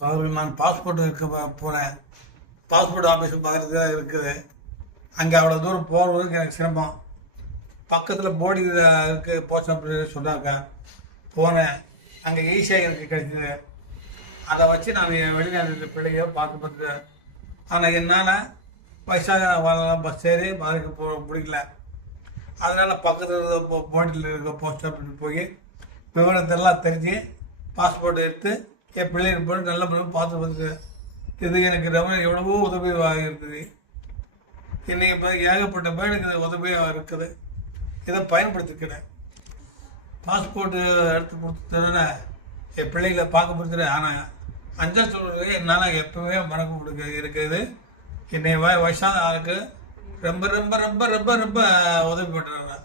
நான் பாஸ்போர்ட் இருக்க போகிறேன். பாஸ்போர்ட் ஆஃபீஸ் பக்கத்தில் தான் இருக்குது. அங்கே அவ்வளோ தூரம் போகிறதுக்கு எனக்கு சிரமம். பக்கத்தில் போடி இருக்குது போஸ்ட் ஆஃபீஸ் சொன்னாங்க. போனேன், அங்கே ஈஸியாக இருக்குது கிடைச்சிது. அதை வச்சு நான் வெளிநாட்டு பிள்ளைங்க பார்த்து ஆனால் என்னால் வயசாக வாழலாம் பஸ் ஏறி மதுரைக்கு போக பிடிக்கல. அதனால் பக்கத்தில் போட்டியில் இருக்க போஸ்ட் ஆஃபீஸ் போய் விவரத்தெல்லாம் தெரிஞ்சு பாஸ்போர்ட் எடுத்து என் பிள்ளைங்க போட்டு நல்ல பிள்ளை பார்த்து இது எனக்கு ரொம்ப எவ்வளவோ உதவியாக இருக்குது. இன்றைக்கி இப்போ ஏகப்பட்ட பேர் எனக்கு உதவியாக இருக்குது. இதை பயன்படுத்திக்கிறேன். பாஸ்போர்ட்டு எடுத்து கொடுத்ததுனால என் பிள்ளைகளை பார்க்க முடிஞ்சுறேன். ஆனால் அஞ்சல் சொல்கிறது என்னால் எப்போவே மறக்க முடிய இருக்குது. என்னை வயசான ஆளுக்கு ரொம்ப ரொம்ப ரொம்ப ரொம்ப ரொம்ப உதவி பண்ணுறேன்.